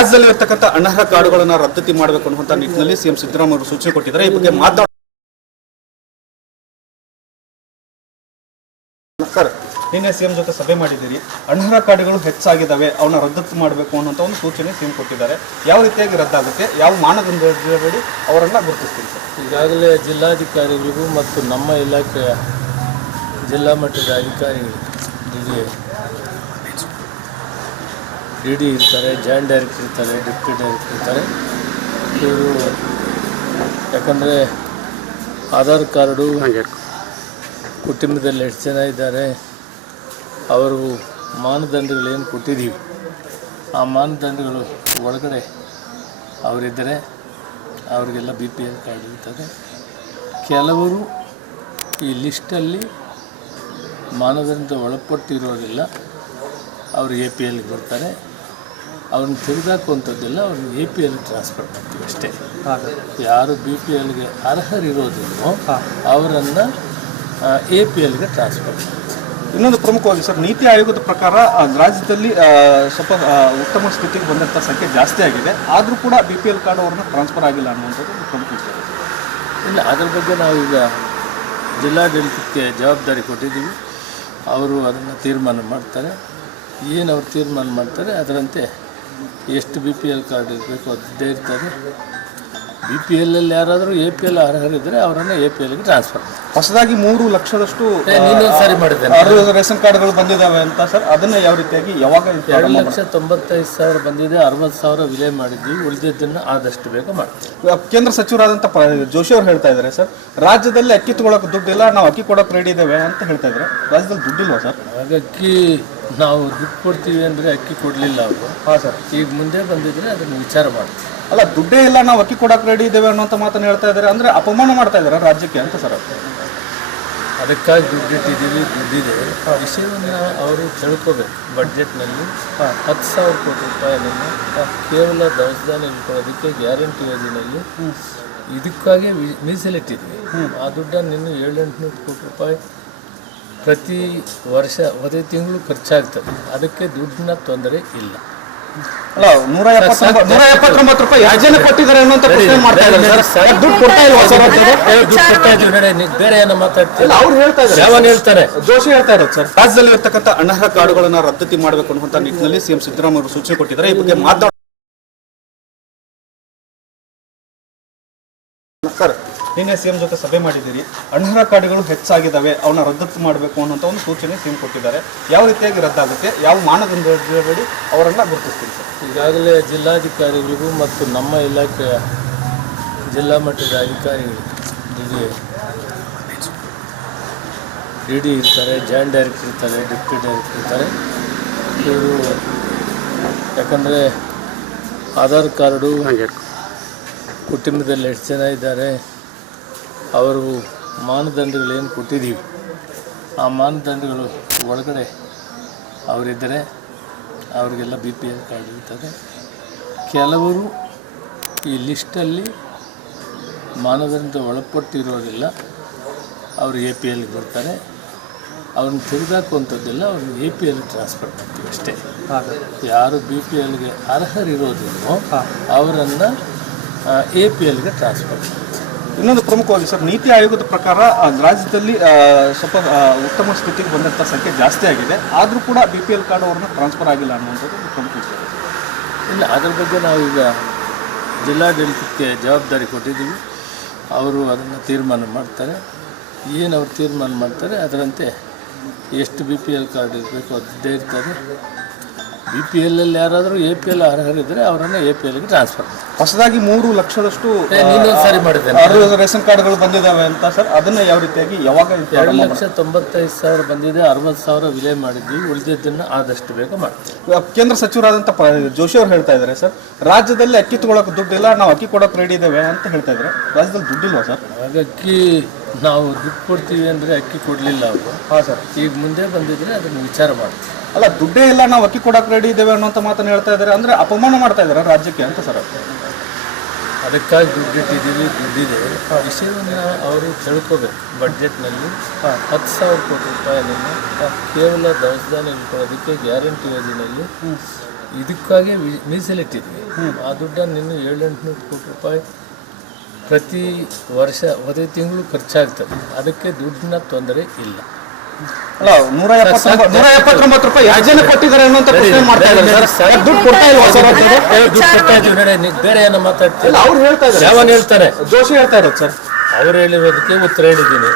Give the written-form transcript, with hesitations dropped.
ರಾಜ್ಯದಲ್ಲಿರತಕ್ಕಂಥ ಅನರ್ಹ ಕಾರ್ಡುಗಳನ್ನು ರದ್ದತಿ ಮಾಡಬೇಕು ಅನ್ನುವಂಥ ನಿಟ್ಟಿನಲ್ಲಿ ಸಿಎಂ ಸಿದ್ದರಾಮಯ್ಯ ಅವರು ಸೂಚನೆ ಕೊಟ್ಟಿದ್ದಾರೆ. ಈ ಬಗ್ಗೆ ಸರ್, ನಿನ್ನೆ ಸಿಎಂ ಜೊತೆ ಸಭೆ ಮಾಡಿದ್ದೀರಿ. ಅನರ್ಹ ಕಾರ್ಡುಗಳು ಹೆಚ್ಚಾಗಿದ್ದಾವೆ, ಅವನ್ನ ರದ್ದತಿ ಮಾಡಬೇಕು ಅನ್ನೋಂಥ ಒಂದು ಸೂಚನೆ ಸಿಎಂ ಕೊಟ್ಟಿದ್ದಾರೆ. ಯಾವ ರೀತಿಯಾಗಿ ರದ್ದಾಗುತ್ತೆ, ಯಾವ ಮಾನದಂಡದಡಿ ಅವರನ್ನ ಗುರುತಿಸ್ತೀರಿ ಸರ್? ಈಗಾಗಲೇ ಜಿಲ್ಲಾಧಿಕಾರಿಗಳಿಗೂ ಮತ್ತು ನಮ್ಮ ಇಲಾಖೆಯ ಜಿಲ್ಲಾ ಮಟ್ಟದ ಅಧಿಕಾರಿಗಳು ಡಿ ಡಿ ಇರ್ತಾರೆ, ಜಾಯಿಂಟ್ ಡೈರೆಕ್ಟರ್ ಇರ್ತಾರೆ, ಡೆಪ್ಯೂಟಿ ಡೈರೆಕ್ಟರ್ ಇರ್ತಾರೆ. ಇವರು ಯಾಕಂದರೆ ಆಧಾರ್ ಕಾರ್ಡು ಕುಟುಂಬದಲ್ಲಿ ಎಷ್ಟು ಜನ ಇದ್ದಾರೆ, ಅವರು ಮಾನದಂಡಗಳೇನು ಕೊಟ್ಟಿದ್ದೀವಿ ಆ ಮಾನದಂಡಗಳು ಒಳಗಡೆ ಅವರಿದ್ದರೆ ಅವರಿಗೆಲ್ಲ BPL ಕಾರ್ಡ್ ಇರ್ತದೆ. ಕೆಲವರು ಈ ಲಿಸ್ಟಲ್ಲಿ ಮಾನದಂಡ ಒಳಪಟ್ಟಿರೋದಿಲ್ಲ, ಅವರು APLಗೆ ಬರ್ತಾರೆ. ಅವ್ರನ್ನ ತೆಗೆದಾಕುವಂಥದ್ದಿಲ್ಲ, ಅವ್ರನ್ನ APL ಟ್ರಾನ್ಸ್ಫರ್ ಮಾಡ್ತೀವಿ ಅಷ್ಟೇ. ಯಾರು BPLಗೆ ಅರ್ಹರಿರೋದಿಲ್ಲವೋ ಅವರನ್ನು APLಗೆ ಟ್ರಾನ್ಸ್ಫರ್ ಮಾಡ್ತೀವಿ. ಇನ್ನೊಂದು ಪ್ರಮುಖವಾಗಿ ಸರ್, ನೀತಿ ಆಯೋಗದ ಪ್ರಕಾರ ರಾಜ್ಯದಲ್ಲಿ ಸ್ವಲ್ಪ ಉತ್ತಮ ಸ್ಥಿತಿಗೆ ಬಂದಂಥ ಸಂಖ್ಯೆ ಜಾಸ್ತಿ ಆಗಿದೆ, ಆದರೂ ಕೂಡ BPL ಕಾರ್ಡ್ ಅವ್ರನ್ನ ಟ್ರಾನ್ಸ್ಫರ್ ಆಗಿಲ್ಲ ಅನ್ನುವಂಥದ್ದು ಪ್ರಮುಖ ವಿಷಯ. ಇಲ್ಲ, ಅದರ ಬಗ್ಗೆ ನಾವೀಗ ಜಿಲ್ಲಾಡಳಿತಕ್ಕೆ ಜವಾಬ್ದಾರಿ ಕೊಟ್ಟಿದ್ದೀವಿ. ಅವರು ಅದನ್ನು ತೀರ್ಮಾನ ಮಾಡ್ತಾರೆ. ಏನು ಅವ್ರು ತೀರ್ಮಾನ ಮಾಡ್ತಾರೆ ಅದರಂತೆ ಎಷ್ಟು BPL ಕಾರ್ಡ್ ಇರಬೇಕು ಅದೇ ಇರ್ತದೆ. BPLಲ್ಲಿ ಯಾರಾದರೂ APL ಅರ್ಹರಿದ್ದರೆ ಅವರನ್ನು APLಗೆ ಟ್ರಾನ್ಸ್ಫರ್ ಮಾಡ್ತಾರೆ. ಹೊಸದಾಗಿ 3 ಲಕ್ಷದಷ್ಟು ಸರಿ ಮಾಡಿದ್ದೇನೆ ರೇಷನ್ ಕಾರ್ಡ್ಗಳು ಬಂದಿದ್ದಾವೆ ಅಂತ ಸರ್, ಅದನ್ನು ಯಾವ ರೀತಿಯಾಗಿ ಯಾವಾಗ 2,95,000 ಬಂದಿದೆ, 60,000 ವಿಲೇ ಮಾಡಿದ್ವಿ, ಉಳಿದಿದ್ದನ್ನು ಆದಷ್ಟು ಬೇಗ ಮಾಡ್ತೀವಿ. ಕೇಂದ್ರ ಸಚಿವರಾದಂಥ ಜೋಶಿ ಅವರು ಹೇಳ್ತಾ ಇದ್ದಾರೆ ಸರ್, ರಾಜ್ಯದಲ್ಲಿ ಅಕ್ಕಿ ತೊಗೊಳಕ್ಕೆ ದುಡ್ಡಿಲ್ಲ, ನಾವು ಅಕ್ಕಿ ಕೊಡೋಕೆ ರೆಡಿ ಇದ್ದೇವೆ ಅಂತ ಹೇಳ್ತಾ ಇದ್ದಾರೆ. ರಾಜ್ಯದಲ್ಲಿ ದುಡ್ಡಿಲ್ವಾ ಸರ್? ಆಗ ಅಕ್ಕಿ ನಾವು ದುಡ್ಡು ಕೊಡ್ತೀವಿ ಅಂದರೆ ಅಕ್ಕಿ ಕೊಡಲಿಲ್ಲ ಅವರು. ಹಾಂ ಸರ್, ಈಗ ಮುಂದೆ ಬಂದಿದ್ರೆ ಅದನ್ನು ವಿಚಾರ ಮಾಡ್ತೀವಿ. ಅಲ್ಲ, ದುಡ್ಡೇ ಇಲ್ಲ, ನಾವು ಅಕ್ಕಿ ಕೊಡೋಕೆ ರೆಡಿ ಇದ್ದೇವೆ ಅನ್ನೋಂಥ ಮಾತನ್ನು ಹೇಳ್ತಾ ಇದ್ದಾರೆ. ಅಂದರೆ ಅಪಮಾನ ಮಾಡ್ತಾ ಇದ್ದಾರೆ ರಾಜ್ಯಕ್ಕೆ ಅಂತ ಸರ್. ಅದಕ್ಕಾಗಿ ದುಡ್ಡಿಟ್ಟಿದ್ದೀವಿ, ದುಡ್ಡಿದೆ. ವಿಷಯವನ್ನು ಅವರು ತಿಳ್ಕೋಬೇಕು. ಬಡ್ಜೆಟ್ನಲ್ಲಿ 10,000 ಕೋಟಿ ರೂಪಾಯಿಯನ್ನು ಕೇವಲ ದವಸಧಾನ್ಯ ಇಟ್ಕೊಳ್ಳೋದಕ್ಕೆ ಗ್ಯಾರಂಟಿ ಯೋಜನೆಯಲ್ಲಿ ಇದಕ್ಕಾಗಿ ಮೀಸಲಿಟ್ಟಿದ್ವಿ. ಆ ದುಡ್ಡನ್ನು ಇನ್ನೂ 700-800 ಕೋಟಿ ರೂಪಾಯಿ ಪ್ರತಿ ವರ್ಷ ಪ್ರತಿ ತಿಂಗಳು ಖರ್ಚಾಗ್ತದೆ. ಅದಕ್ಕೆ ದುಡ್ಡಿನ ತೊಂದರೆ ಇಲ್ಲ. ಅಲ್ಲ, 179 ರೂಪಾಯಿ ಯಾಜನೆ ಕೊಟ್ಟಿದ್ದಾರೆ ಅನ್ನೋಂಥ ಪ್ರಶ್ನೆ ಮಾಡ್ತಾ ಇದ್ದಾರೆ ಸರ್. ದುಡ್ಡು ಕೊಡ್ತಾ ಇಲ್ವಾ ಸರ್? ಬೇರೆ ಏನೋ ಮಾತಾಡ್ತಾರೆ, ಅವ್ರು ಹೇಳ್ತಾ ಇದ್ದಾರೆ. ಯಾವನ್ ಹೇಳ್ತಾರೆ? ಜೋಶಿ ಹೇಳ್ತಾ ಇರೋದು ಸರ್, ರಾಜ್ಯದಲ್ಲಿ ಇರ್ತಕ್ಕಂಥ ಅನರ್ಹ ಕಾರ್ಡುಗಳನ್ನು ರದ್ದತಿ ಮಾಡಬೇಕು ಅನ್ನುವಂಥ ನಿಟ್ಟಿನಲ್ಲಿ ಸಿಎಂ ಸಿದ್ದರಾಮಯ್ಯ ಅವರು ಸೂಚನೆ ಕೊಟ್ಟಿದ್ದಾರೆ. ಈ ಬಗ್ಗೆ ಸರ್, ನಿನ್ನೆ ಸಿಎಂ ಜೊತೆ ಸಭೆ ಮಾಡಿದ್ದೀರಿ. ಅನರ್ಹ ಕಾರ್ಡುಗಳು ಹೆಚ್ಚಾಗಿದ್ದಾವೆ, ಅವನ್ನ ರದ್ದತಿ ಮಾಡಬೇಕು ಅನ್ನೋಂಥ ಒಂದು ಸೂಚನೆ ಸಿಎಂ ಕೊಟ್ಟಿದ್ದಾರೆ. ಯಾವ ರೀತಿಯಾಗಿ ರದ್ದಾಗುತ್ತೆ, ಯಾವ ಮಾನದಂಡದಡಿ ಅವರನ್ನ ಗುರುತಿಸ್ತೀರಿ ಸರ್? ಈಗಾಗಲೇ ಜಿಲ್ಲಾಧಿಕಾರಿಗಳಿಗೂ ಮತ್ತು ನಮ್ಮ ಇಲಾಖೆಯ ಜಿಲ್ಲಾ ಮಟ್ಟದ ಅಧಿಕಾರಿಗಳು ಡಿ ಡಿ ಇರ್ತಾರೆ, ಜಾಯಿಂಟ್ ಡೈರೆಕ್ಟರ್ ಇರ್ತಾರೆ, ಡೆಪ್ಯೂಟಿ ಡೈರೆಕ್ಟರ್ ಇರ್ತಾರೆ. ಇವರು ಯಾಕಂದರೆ ಆಧಾರ್ ಕಾರ್ಡು ಕುಟುಂಬದಲ್ಲಿ ಎಷ್ಟು ಜನ ಇದ್ದಾರೆ, ಅವರು ಮಾನದಂಡಗಳೇನು ಕೊಟ್ಟಿದ್ದೀವಿ ಆ ಮಾನದಂಡಗಳು ಒಳಗಡೆ ಅವರಿದ್ದರೆ ಅವರಿಗೆಲ್ಲ BPL ಕಾರ್ಡ್ ಇರ್ತದೆ. ಕೆಲವರು ಈ ಲಿಸ್ಟಲ್ಲಿ ಮಾನದಂಡ ಒಳಪಟ್ಟಿರೋದಿಲ್ಲ, ಅವರು APLಗೆ ಬರ್ತಾರೆ. ಅವ್ರನ್ನ ತೆಗೆದಾಕುವಂಥದ್ದಿಲ್ಲ, ಅವ್ರನ್ನ APLಗೆ ಟ್ರಾನ್ಸ್ಫರ್ ಮಾಡ್ತೀವಿ ಅಷ್ಟೇ. ಯಾರು BPLಗೆ ಅರ್ಹರಿರೋದಿಲ್ಲವೋ ಅವರನ್ನು APLಗೆ ಟ್ರಾನ್ಸ್ಫರ್ ಮಾಡ್ತೀವಿ. ಇನ್ನೊಂದು ಪ್ರಮುಖವಾಗಿ ಸರ್, ನೀತಿ ಆಯೋಗದ ಪ್ರಕಾರ ರಾಜ್ಯದಲ್ಲಿ ಸ್ವಲ್ಪ ಉತ್ತಮ ಸ್ಥಿತಿಗೆ ಬಂದಂಥ ಸಂಖ್ಯೆ ಜಾಸ್ತಿ ಆಗಿದೆ, ಆದರೂ ಕೂಡ BPL ಕಾರ್ಡ್ ಅವ್ರನ್ನ ಟ್ರಾನ್ಸ್ಫರ್ ಆಗಿಲ್ಲ ಅನ್ನುವಂಥದ್ದು ಪ್ರಮುಖ ವಿಷಯ. ಇಲ್ಲ, ಅದರ ಬಗ್ಗೆ ನಾವೀಗ ಜಿಲ್ಲಾಡಳಿತಕ್ಕೆ ಜವಾಬ್ದಾರಿ ಕೊಟ್ಟಿದ್ದೀವಿ. ಅವರು ಅದನ್ನು ತೀರ್ಮಾನ ಮಾಡ್ತಾರೆ. ಏನು ಅವ್ರು ತೀರ್ಮಾನ ಮಾಡ್ತಾರೆ ಅದರಂತೆ ಎಷ್ಟು BPL ಕಾರ್ಡ್ ಇರಬೇಕು ಅದೇ ಇರ್ತದೆ. BPLಲ್ಲಿ ಯಾರಾದರೂ APL ಅರ್ಹರಿದ್ದರೆ ಅವರನ್ನು APLಗೆ ಟ್ರಾನ್ಸ್ಫರ್ ಮಾಡ್ತಾರೆ. ಹೊಸದಾಗಿ 3 ಲಕ್ಷದಷ್ಟು ಸರಿ ಮಾಡಿದ್ದೇನೆ ರೇಷನ್ ಕಾರ್ಡ್ಗಳು ಬಂದಿದ್ದಾವೆ ಅಂತ ಸರ್, ಅದನ್ನು ಯಾವ ರೀತಿಯಾಗಿ ಯಾವಾಗ 2,95,000 ಬಂದಿದೆ, 60,000 ವಿಲೇ ಮಾಡಿದ್ವಿ, ಉಳಿದಿದ್ದನ್ನು ಆದಷ್ಟು ಬೇಗ ಮಾಡ್ತೀವಿ. ಕೇಂದ್ರ ಸಚಿವರಾದಂಥ ಜೋಶಿ ಅವರು ಹೇಳ್ತಾ ಇದ್ದಾರೆ ಸರ್, ರಾಜ್ಯದಲ್ಲಿ ಅಕ್ಕಿ ತೊಗೊಳಕ್ಕೆ ದುಡ್ಡಿಲ್ಲ, ನಾವು ಅಕ್ಕಿ ಕೊಡೋಕೆ ರೆಡಿ ಇದ್ದೇವೆ ಅಂತ ಹೇಳ್ತಾ ಇದ್ದಾರೆ. ರಾಜ್ಯದಲ್ಲಿ ದುಡ್ಡಿಲ್ವಾ ಸರ್? ಆಗ ಅಕ್ಕಿ ನಾವು ದುಡ್ಡು ಕೊಡ್ತೀವಿ ಅಂದರೆ ಅಕ್ಕಿ ಕೊಡಲಿಲ್ಲ ಅವರು. ಹಾಂ ಸರ್, ಈಗ ಮುಂದೆ ಬಂದಿದ್ರೆ ಅದನ್ನು ವಿಚಾರ ಮಾಡ್ತೀವಿ. ಅಲ್ಲ, ದುಡ್ಡೇ ಇಲ್ಲ, ನಾವು ಅಕ್ಕಿ ಕೊಡೋಕೆ ರೆಡಿ ಇದ್ದೇವೆ ಅನ್ನೋಂಥ ಮಾತನ್ನು ಹೇಳ್ತಾ ಇದ್ದಾರೆ. ಅಂದರೆ ಅಪಮಾನ ಮಾಡ್ತಾ ಇದ್ದಾರೆ ರಾಜ್ಯಕ್ಕೆ ಅಂತ ಸರ್. ಅದಕ್ಕಾಗಿ ದುಡ್ಡಿಟ್ಟಿದ್ದೀವಿ, ದುಡ್ಡಿದೆ. ವಿಷಯವನ್ನು ಅವರು ತಿಳ್ಕೋಬೇಕು. ಬಡ್ಜೆಟ್ನಲ್ಲಿ 10,000 ಕೋಟಿ ರೂಪಾಯಿಯನ್ನು ಕೇವಲ ದವಸಧಾನ್ಯ ಇಟ್ಕೊಳ್ಳೋದಕ್ಕೆ ಗ್ಯಾರಂಟಿ ಯೋಜನೆಯಲ್ಲಿ ಇದಕ್ಕಾಗಿ ಮೀಸಲಿಟ್ಟಿದ್ವಿ. ಆ ದುಡ್ಡನ್ನು ಇನ್ನು 700-800 ಕೋಟಿ ರೂಪಾಯಿ ಪ್ರತಿ ವರ್ಷ ಪ್ರತಿ ತಿಂಗಳು ಖರ್ಚಾಗ್ತದೆ. ಅದಕ್ಕೆ ದುಡ್ಡಿನ ತೊಂದರೆ ಇಲ್ಲ. ಅಲ್ಲ 179 ರೂಪಾಯಿ ಎಷ್ಟು ಜನ ಕೊಟ್ಟಿದ್ದಾರೆ ಅನ್ನೋಂಥ ಪ್ರಶ್ನೆ ಮಾಡ್ತಾ ಇದ್ದಾರೆ ಸರ್. ದುಡ್ಡು ಕೊಡ್ತಾ ಇಲ್ವಾ ಸರ್? ದುಡ್ಡು ಕೊಡ್ತಾ ಇದೀವಿ ನೋಡಿ, ನೀವು ಬೇರೆ ಏನೋ ಮಾತಾಡ್ತೀವಿ. ಅವ್ರು ಹೇಳ್ತಾ ಇದ್ದಾರೆ, ಯಾವನ್ ಹೇಳ್ತಾರೆ? ಜೋಶಿ ಹೇಳ್ತಾ ಇರೋದು ಸರ್. ಅವ್ರು ಹೇಳಿರೋದಕ್ಕೆ ಉತ್ತರ ಹೇಳಿದ್ದೀನಿ.